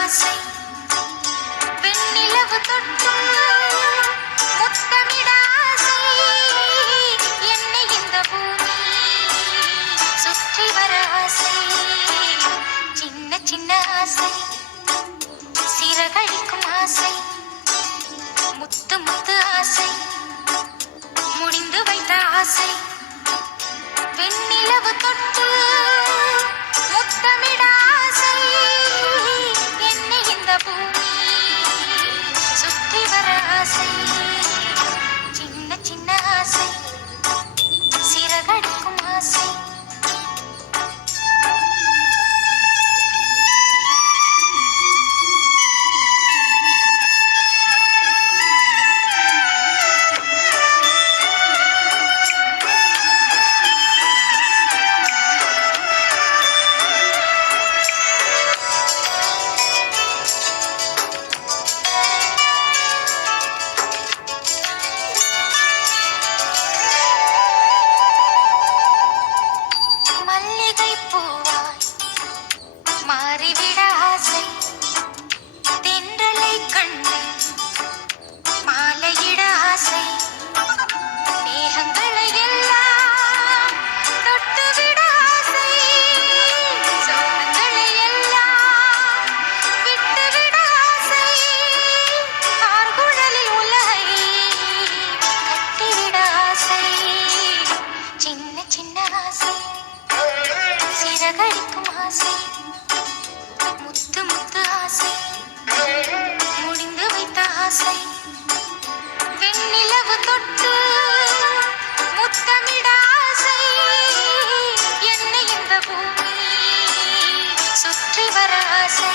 ஆசை வெண்ணிலவு தொட்டு முத்தமிட ஆசை என்னை இந்த பூமி சுற்றி வர ஆசை சின்ன சின்ன ஆசை சிறகடிக்கும் ஆசை முத்து முத்து ஆசை முடிந்து வைத்த ஆசை வெண்ணிலவு தொட்டு முத்தமிட ஆசை என்னை இந்த பூமி சுற்றி வர ஆசை சின்ன சின்ன ஆசை சிறகடிக்கும் ஆசை மாறிவிட ஆசை தென்றலை கண்டு மாலையிட ஆசை மேகங்களை எல்லாம் தொட்டுவிட ஆசை சோகங்களை எல்லாம் விட்டுவிட ஆசை ஆர்குழலில் உலகை கட்டிவிட ஆசை சின்ன சின்ன ஆசை சிறகடிக்கும் ஆசை முத்து முத்து ஆசை முடிந்து வைத்த ஆசை வெண்ணிலவு தொட்டு முத்தமிட ஆசை என்னை இந்த பூமி சுற்றி வர ஆசை